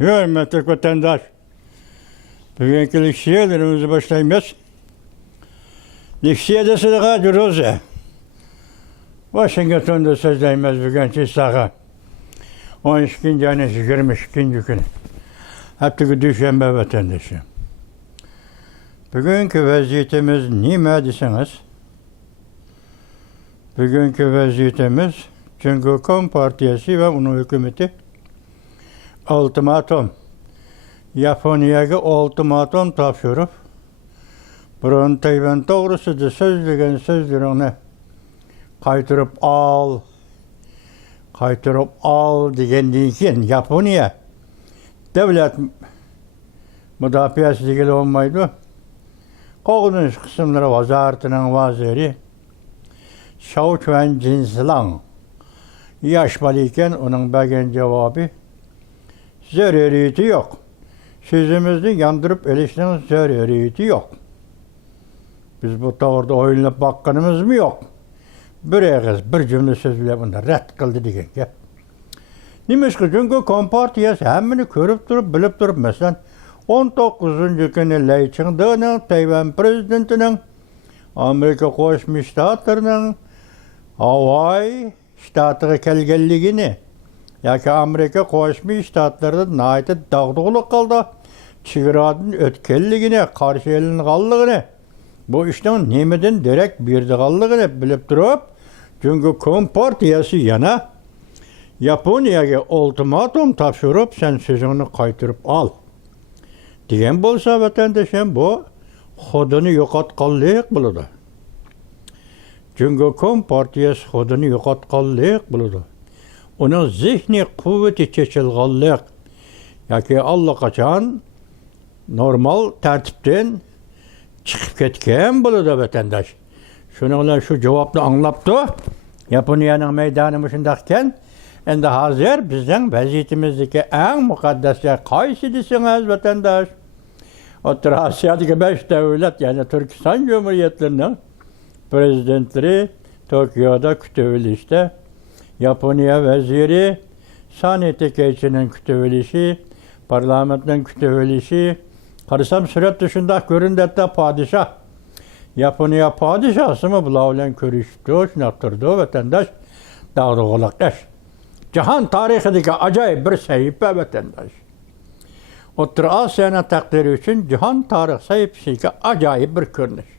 Hürmetli vatandaş, bugünkü liksiyelerimizi başlaymış. Liksiyede sıdığa duruyoruz ya. Washington'da sözleymez bugünkü sağa. 12. ayın 22. günü. Haftaki Düşenbe vatandaşı. Bugünkü vaziyetimiz nime deseniz? Bugünkü vaziyetimiz Cumhuriyet Partisi ve onun hükümeti ultimatum. Japonya'ya ultimatum topşurup burun Tayvan doğrusu da sözlegen sözlerini kaytırıp al degendiği için Japonya devlet müdafiası ilgili olmaydı. Koğunuz kısımları vazartının vaziri Xiao Chuan Jinslang yaş balıyken onun bagen cevabı zarariyeti yok. Sözümüzü yandırıp eleştiren zarariyeti yok. Biz bu tavırda oylanıp bakkanımız mı yok? Bir cümle söz bile bunda red kıldı degen gep. Nimiş ki çünkü Kompartiyası hemmini körüp durup bilip durup mesela 19. günü Lei Ching-te'nin Tayvan prezidentinin Amerika Koşmuş Ştatlarının Hawaii ştatıga kelgenligini yoki Amerika Koşmuş Ştatlarida naite dağdığılık kaldı çigiradın ötkelligini, karşı elin kalligini bu işten nemeden direkt birdiğalligini bilip durup çünkü Kompartiyası yana Japonya'ya ultimatum topşurup sen sözünü kaytırıp al. Diyen bolsa vatandaşım bu xodunu yo'qotganlik bo'ladi. Cumhuriyet Partiyasi xodunu yo'qotganlik bo'ladi. Uning zehniy quvvati chechilganlik yoki allaqachon normal tartibdan chiqib ketgan bo'ladi vatandaş. Shuning bilan shu javobni anglabdi. Yaponiyaning maydoni shundoq ekan. Endi hozir bizning vaziyatimizdagi eng muqaddas joy qaysi desangiz vatandaş? O'rta Osiyodagi 5 davlat, ya'ni Turkiston Cumhuriyatlarining prezidentleri Tokyoda kutulishda, Yaponiya vaziri Sani Takeichining kutilishi, parlamentning kutilishi, qarasam suratda shundoq ko'rindida podshoh. Yaponiya podshohimi bular bilan ko'rishdi, shundoq turdi vatandaş. Dağdığılık ish. Jahon tarixidagi ajoyib bir sahifa vatandaş. O'rta Osiyoning taqdiri uchun jahon tarix sahifasiga ajoyib bir ko'rinish.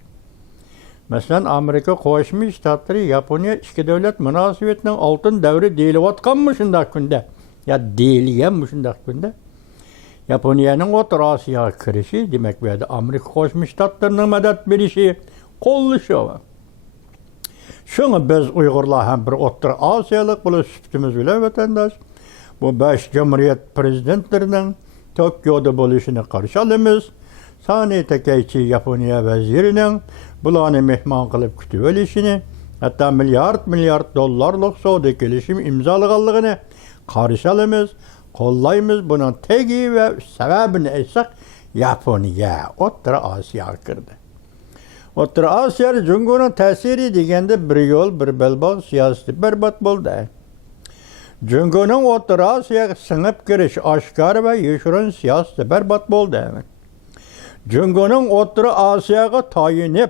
Masalan, Amerika Qo'shma Shtatlari Yaponiya ikki davlat munosabatining oltin davri deyilayotganmi shunday kunda? Ya deyilganmi shunday kunda? Yaponiyaning O'rta Osiyoga kirishi, demak bu yerda Amerika Qo'shma Shtatlarining madad berishi, qo'llashi. Şunu biz Uygurlar hem bir O'rta Osiyolik bo'lib sifatimiz bilan vatandaş bu 5 Cumhuriyet prezidentlerinin Tokyoda bo'lishini qarshi olamiz. Sani Takeichi Yaponiya vazirining bularni mehmon qilib kutib olishini, hatto milliard dollarlik savdo kelishimi imzolaganligini qarshi olamiz, qo'llaymiz. Bunun tegi ve sebebini aytsak Yaponiya O'rta Osiyoga kirdi. O'rta Osiyoda Cumhuriyet'in ta'siri deganda bir yo'l, bir belbog' siyosati berbat bo'ldi. Cumhuriyet'in O'rta Osiyoga singib kirish oshkor va yoshirin siyosati berbat bo'ldi. Cumhuriyet'in O'rta Osiyoga tayinib,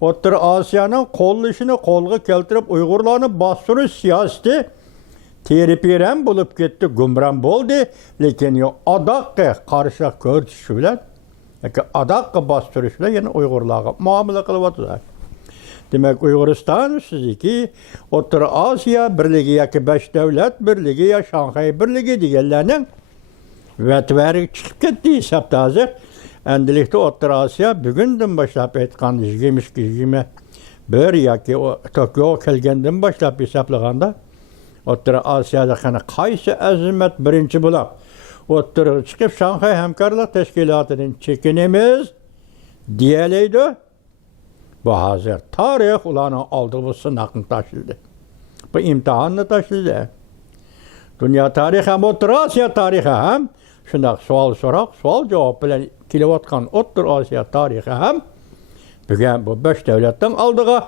O'rta Osiyoning qo'llashini qo'lga keltirib Uyg'urlarni bostirish siyosati teripirem bo'lib ketdi, gumron bo'ldi, lekin adoqqa qarshi ko'ritish bilan yoki adoqqa bostirish bilan yana Uyg'urlarga muomala qilyaptilar. Demak, Uyg'uriston sizniki O'rta Osiyo birligi yoki 5 davlat birligi yo Shanxay birligi deganlarning vatvari chiqib ketdi hisobda hozir. Endilikda O'rta Osiyo bugundan boshlab aytgan 21 yoki Tokyo kelgandan boshlab hisoblaganda O'rta Osiyoda qana qaysi azimat birinchi bo'lib o'ttirib chiqib Shanxay hamkorlik tashkilotidan chekinamiz deyalaydi. Bu hozir tarix ularning oldiga bu sinoqni tashildi. Bu imtihonni tashildi. Dunyo tarixi ham O'rta Osiyo tarixi ham shundoq savol javob bilan kelayotgan O'rta Osiyo tarixi ham bugun bu 5 davlatdan oldiga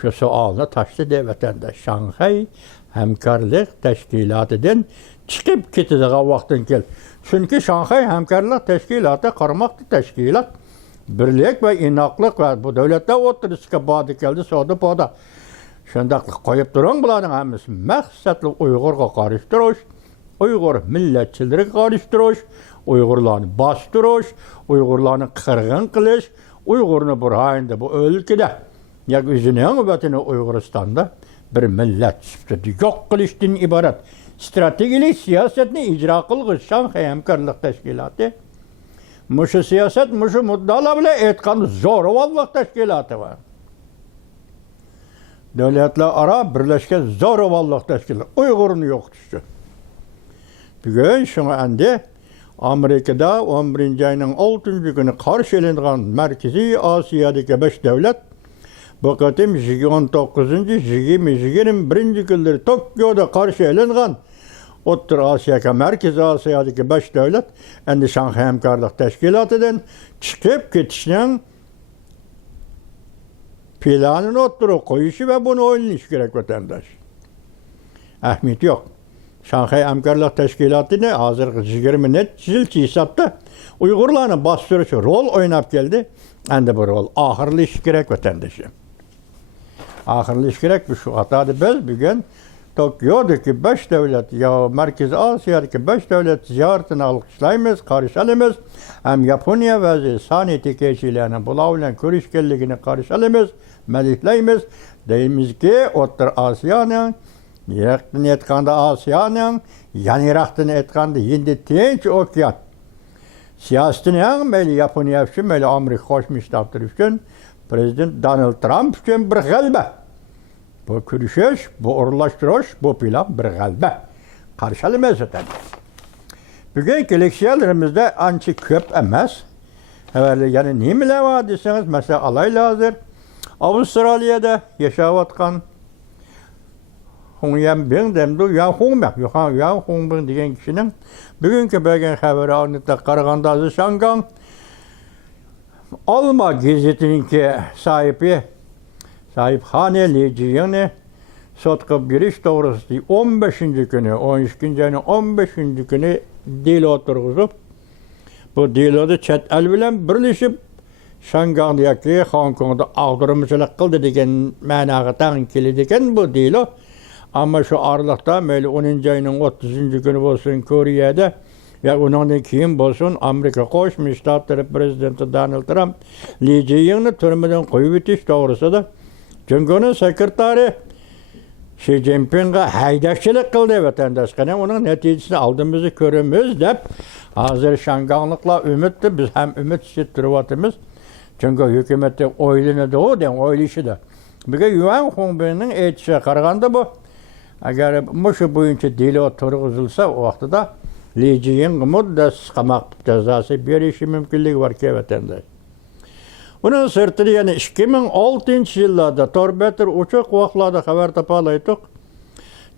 shu savolni tashladi vatandaş. Shanxay hamkorlik tashkilotidan chiqib ketadigan vaqtdan kel. Chunki Shanxay hamkorlik tashkiloti qarmoqli tashkilot, birlik va inoqlik va bu davlatlar o'rtasiga bodi keldi, savdo poda. Shundaqlik qo'yib turing bularning hammasi maqsadli Uyg'urga qarshi turish, Uyg'ur millatchilariga qarshi turish, Uyg'urlarni bostirish, Uyg'urlarni qirg'in qilish, Uyg'urni burayında bu ülkede, ya özünün vatini Uyg'uristonda bir millat sifatida yo'q qilishdan iborat strategik siyosetni ijro qilg'ish Shanxay hamkorlik tashkiloti. Mushu siyosat, mushu muddalar bilan aytgan zo'ravonlik tashkiloti var. Davlatlararo birlashgan zo'ravonlik tashkiloti Uyg'urni yo'qotish uchun. Bugun shunga endi Amerika'da 11 ayının 6. günü qarshi elingan Markaziy Osiyodagi 5 davlat bu qatim 19. 20-21 kunlar Tokyoda qarshi elingan O'rta Osiyoga, Markaziy Osiyodagi 5 davlat endi Shanxay hamkorlik tashkilotidan chiqib ketishning planini o'ttirib qo'yishi va buni o'ylash kerak vatandosh. Ahmiyat yo'q. Shanxay hamkorlik tashkilotini hozirgi 20 yilcha hisobda Uyg'urlarni bostirish rol o'ynab keldi. Endi bu rol oxirlashi kerak vatandoshlar. Oxirlashi kerak. Shu xatoda biz bugun Tokyo'dagi 5 davlat yo Markaziy Osiyodagi 5 davlat ziyoratini olqishlaymiz, qarshi olamiz. Ham Yaponiya vaziri Sani Takeichilarning bular bilan ko'rishganligini qarshi olamiz, madhiylaymiz. Deymizki, O'rta Osiyoning Yaqin aytganda Osiyoning, yaniroqdan aytganda Hind Tinch okean siyosatini ham mayli Yaponiya uchun, mayli Amerika Qo'shma Shtatlar uchun, Prezident Donald Trump uchun bir g'alaba. Bu kurashish, bu o'rlashtirish, bu plan bir g'alaba. Qarshi olamiz ekan. Bugungi leksiyalarimizda ancha ko'p emas. Avval yana nimalar bor desangiz, masalan, alayli hozir Avstraliyada yashayotgan Hong Yanbing demdi, Yan Hongbing degan kishining bugungi bergan xabari anita qaraganda Shangang Alma gazetininki sahibxona Li Jiyingni sotqa berish to'g'risida 15-kuni, 12-ayning 15-kuni delo o'tirg'izib, bu deloda chet el bilan birlashib Shangangda yoki Hong Kongda ag'darmachilik qildi degan ma'noga taqin keladi ekan bu delo. Ama şu aralıkta mayli 10. ayının 30. günü olsun Kore'de ya ondan keyin olsun Amerika Qo'shma Shtatlar prezidenti Donald Trump Li Jiyingni turmadan qo'yib o'tish to'g'risida Jungo'ning sekretari Xi Jinpingga haydakchilik qildi vatandoshlar. Uning natijasini oldimizda ko'ramiz deb hozir Shangangliklar umidda, biz ham umid tutib turyapmiz. Chunki hukumatda o'ylanadi deb o'ylashida. Bugun Yuan Hongbingning aytishiga qaraganda bu agar mushu bo'yicha delo turg'izilsa, o vaqtida Li Jiying muddatsiz qamoq jazosi berishi mumkinligi bor vatandosh. Uning sirtida yana 2006-yillarda Torbeter uchoq vaqtlarda xabar topalaydik.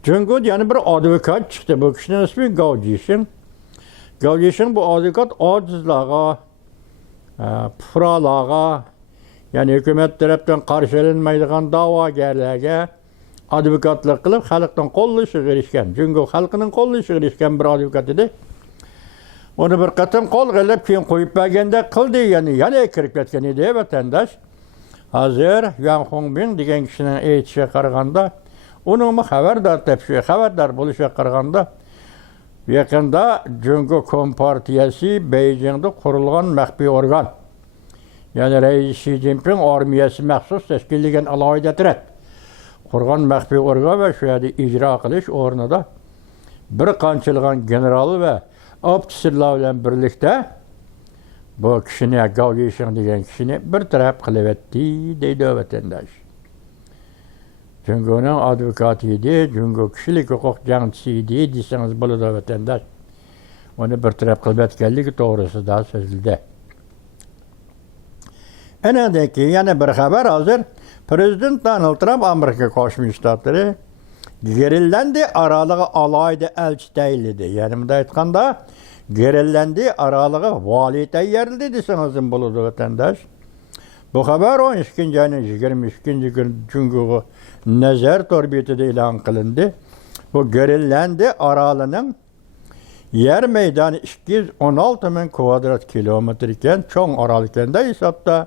Jungo yana bir advokat chiqdi. Bu kishining ismi Gao Jishing. Gao Jishing bu advokat ojizlarga, fuqarolarga, yani hukumat tarafdan qarshi olinmaydigan da'vogarlarga advokatlik qilib xalqdan qo'llashiga erishgan. Jungo xalqining qo'llashiga erishgan bir advokat edi. Onu bir qatam qo'lg'ilib keyin qo'yib berganda qildi, yana kirib ketgan edi vatandosh. Hozir Yan Hongbing degan kishining aytishiga qaraganda, uning xabardor bo'lishiga qaraganda, yaqinda Jungo Kompartiyasi Beijingda qurilgan maxfiy organ. Yani Reis Xi Jinping armiyasi maxsus tashkillagan alohida taratt qurgan maxfiy organ va shu yerda ijro qilish o'rnida bir qanchilgan general va ofitserlar bilan birlikda bu kishini Gao Jishing degan kishini bir taraf qilib etdi deydi vatandosh. Jungoning advokati edi, Jungo kishilik huquq jangchisi edi desangiz bo'ladi vatandosh. Uni bir taraf qilib etganligi to'g'risida so'zildi. Enadaki yana bir xabar hozir Prezident Donald Trump Amerika Qo'shma Shtatlari Grenlandiya oralig'i alohida elchi tayinladi. Yani bunday aytganda Grenlandiya oralig'i vali tayyorladi desangiz bo'ladi vatandosh. Bu xabar 12-ayning 22 kuni Jungo nazar torbiyatida e'lon qilindi. Bu Grenlandiya orolining Yer meydanı 216 bin kvadrat kilometr iken, çoğun oral iken de hesapta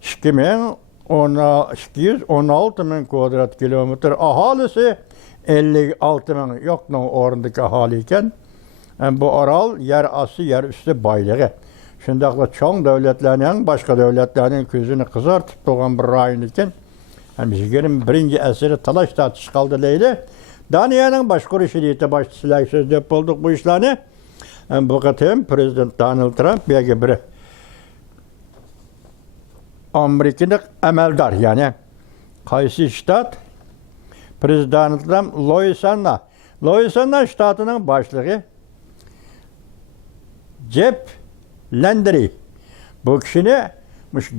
216 bin kvadrat kilometr ahalisi 56 bin yokluğun orundaki ahali iken, bu oral yer aslı yer üstü baylığı. Şundakla çoğun devletlerinin, başka devletlerinin gözünü kızartıp doğan bir rayon iken, Bizgerin birinci eseri talaş tartış kaldı Leyli. Daniyanın başkuruşu deyip başta silah söz deyip olduk bu işlerini. Bu katım Prezident Donald Trump bir biri Amerika'nın emeldar yani kaysi ştat Prezident Trump Louisiana ştatının başlığı Jeff Landry. Bu kişini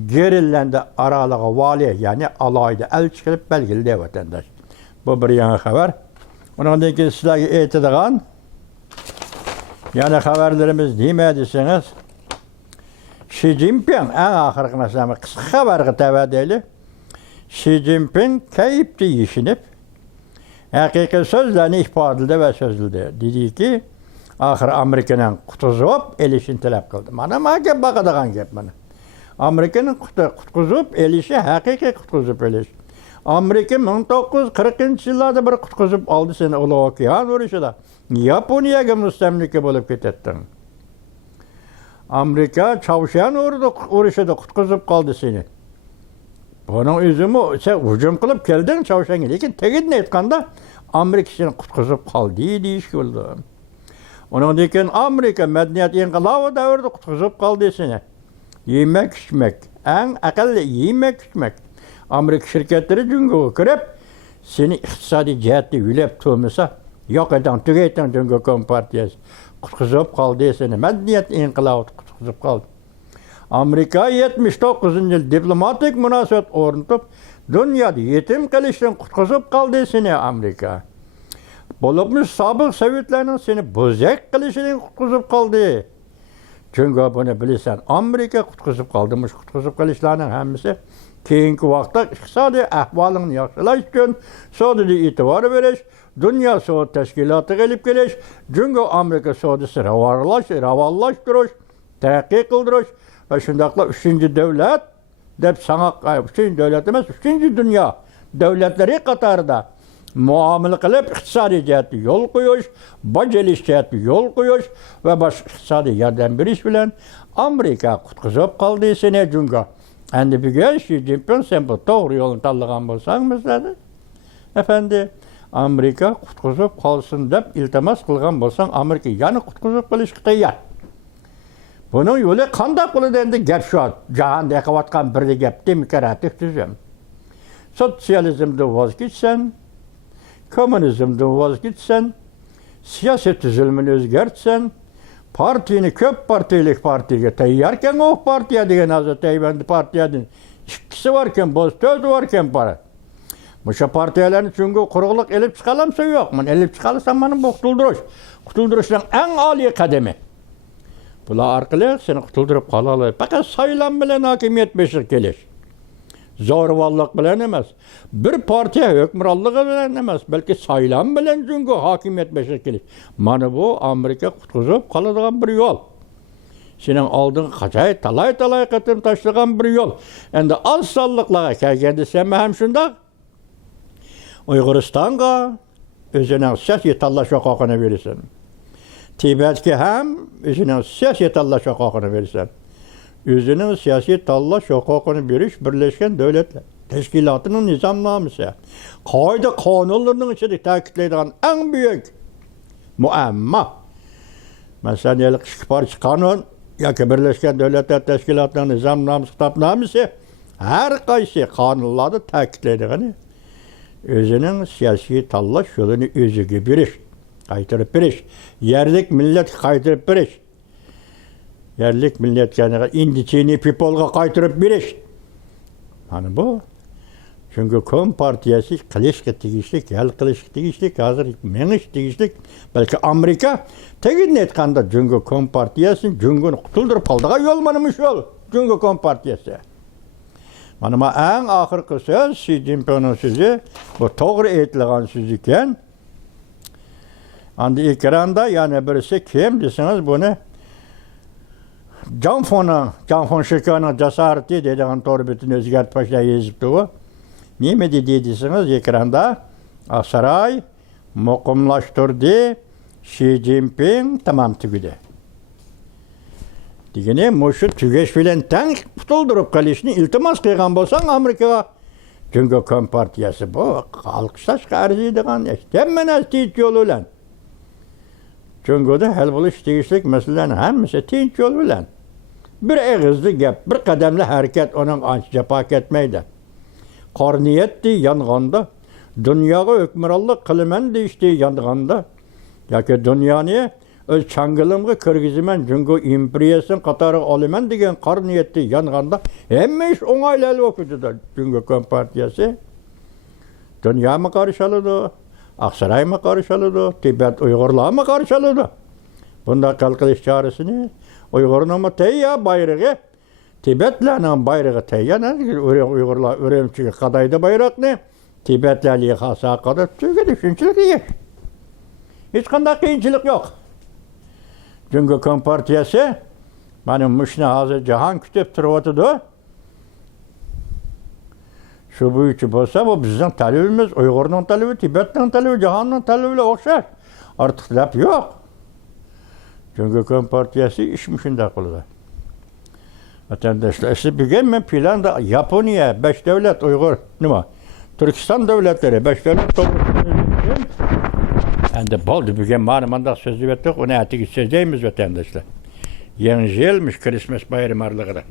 Gerillende aralığı vali yani alayda el çıkıp belgeli de vatandaş. Bu bir yana haber. Ondan ki sizlerle eğitidiğin yani haberlerimiz değil mi deseniz Xi Jinping en ahırkı mesela kısa haberi tevadeli Xi Jinping kayıptı işinip hakiki sözlerini ifade ve sözlüdü. Dedi ki ahır Amerika'nın kutuzup elişini talep kıldı. Bana mahkeme bakadığın gep bana. Amerika'nın kutkuzup elişi hakiki kutkuzup eliş. Amerika 1940 yıllarda bir kutkuzup aldı seni Ulu Okyan vuruşuda. Japonya'ya müstemlike bulup gittin. Amerika Çavuşyan vuruşuda kutkuzup kaldı seni. Bunun üzümü sen hücum kılıp geldin Çavuşyan'a. Lekin tegid ne etkanda Amerika seni kutkuzup kaldı deyiş oldu. Onun için Amerika medeniyet inkılabı davrda kutkuzup kaldı seni. Yemek içmek, en akıllı yemek içmek. Amerika şirketleri çünkü kırıp seni iktisadi cihette yülep tuğmasa yok eden, tüketen çünkü Kompartiyası. Kutkuzup kaldı seni. Medeniyet inkılabı kutkuzup kaldı. Amerika 79. yıl diplomatik münasebet ornutup dünyada yetim kılıştan kutkuzup kaldı seni Amerika. Bulupmuş sabık Sovyetlerinin seni bozak kılışından kutkuzup kaldı. Çünkü bunu bilirsen Amerika kutkuzup kaldırmış kutkuzup kalışlarının hemisi keyinki vakta iktisadi ahvalını yaxşılaş için Suudi itibarı veriş, dünya Suudi teşkilatı gelip geliş, çünkü Amerika Suudisi ravallaştırış, terakki kıldırış ve şundakla 3. devlet, dep sana 3. devlet demez, 3. dünya devletleri Katar'da muamele kılıp iktisadi cihette yol koyuş, baceliş cihette yol koyuş ve başka iktisadi yardım veriş bilen Amerika kutkuzup kaldı sene çünkü. Endi bir gün Xi Jinping sen bu doğru yolunu tanıgan bolsan mesela efendi Amerika kutkuzup kalsın dep iltimas kılgan bolsan Amerika yani kutkuzup kalışka tayyor. Bunun yolu kandak bulu dendi gep şu an. Cahanda yakavatkan birde gep demokratik düzem. Sosyalizmden vazgeçsen, komünizmden vazgeçsen, siyaset düzülmünü özgertsen, partini köp partilik partiye tayyarken o partiye degen azı teybendi partiyenin ikisi varken, boz tözü varken para. Muşa partiyelerin çünkü kuruluk elip çıkalamsa yok. Elip çıkalırsam bana bu kutulduruşun en âli kademi. Bula arkalı seni kutuldurup kalalı. Fakat sayılan bilen hakimiyet beşik gelir. Zorvallık bilen emez. Bir partiye hükmürallığı bilen emez. Belki sayılan bilen çünkü hakimiyet beşik gelir. Bana bu Amerika kutkuzup kalıdığın bir yol. Senin aldığın kaçay talay katın taşıdığın bir yol. Yani az sallıklığa kelgendi sen hem şunda Uyguristan'a özünün siyasi tallaş hukukunu verirsin. Tibet'e hem özünün siyasi tallaş hukukunu verirsin. Özünün siyasi tallaş hukukunu veriş Birleşken Devletler Teşkilatı'nın nizamnaması. Kayda kanunlarının içinde takitlediğin en büyük muamma. Mesela Parça kanun ya ki Birleşken Devletler Teşkilatı'nın nizamnaması, kitapnaması her kaysi kanunlarda takitlediğini özünün siyasi tallaş yolunu özüge biriş, kaytırıp biriş. Yerlik millet kaytırıp biriş. Yerlik millet yani indiçini pipolga kaytırıp biriş. Hani bu. Çünkü Kompartiyası kılışkı tigişlik, yel kılışkı tigişlik, hazır meniş tigişlik. Belki Amerika tegin etkanda çünkü Kompartiyası çünkü kutuldurup kaldığa yol manımış yol. Çünkü Kompartiyası. Manıma en ahırkı söz Xi Jinping'in sözü, bu doğru eğitilen söz iken, Anda ekranda yani birisi kim deseniz bunu Canfon Şıkan'ın cesareti dediğin torbetini özgert başına yazıptı o. Nime dedi deseniz ekranda saray muqimlashtirdi Xi Jinping tamam tügüdü. Degene muşu tügeş bilen tang tutuldurup kalışını iltimas kıygan bolsan Amerikaga Cüngö Kompartiyası bu alkışlaş arzıydıgan hemen tinç yolu bilen. Cüngö'de hel buluş değişlik meselenin hemmisi tinç yolu bilen. Bir ağızlı gep, bir kademli hareket onun anca pak etmeydi. Qarniyetti yanganda, dünyaga hükmürallık kılımen deyişti yanganda. Yaki dünyani öz çangılımgı kırgızımen cüngö impriyasın qatarı alımen degen qarniyetti yanganda hemme iş oңайлы okudu da Cüngö Kompartiyası. Dünya mı karışalıdı, Aksaray mı karışalıdı, Tibet Uygurlar mı karışalıdı? Bunda kalkılış çağrısını Uygur'un ama teyya bayrağı, Tibetler'in bayrağı teyya ne? Uygurlar öğrenci kadaydı bayrak ne? Tibetler yıkasa kadar tüge düşünçülük iyi. Hiç kandak kıyınçılık yok. Cüngö Kompartiyası benim müşne hazır cihan kütüp turvatıdı. Şu bu üçü olsa bu bizim talebimiz, Uygur'un talebi, Tibet'in talebi, cihanın talebiyle okşar. Artık laf yok. Cüngö Kompartiyası işmişinde kıldı. Vatandaşlar işte bugün planda Japonya 5 devlet Uygur nima? Türkistan devletleri 5 devlet topluluğu. Endi boldu bugün manımanda sözü ettik, onu artık söyleyemiz vatandaşlar. Yeni yılmış Christmas bayramı aralığında.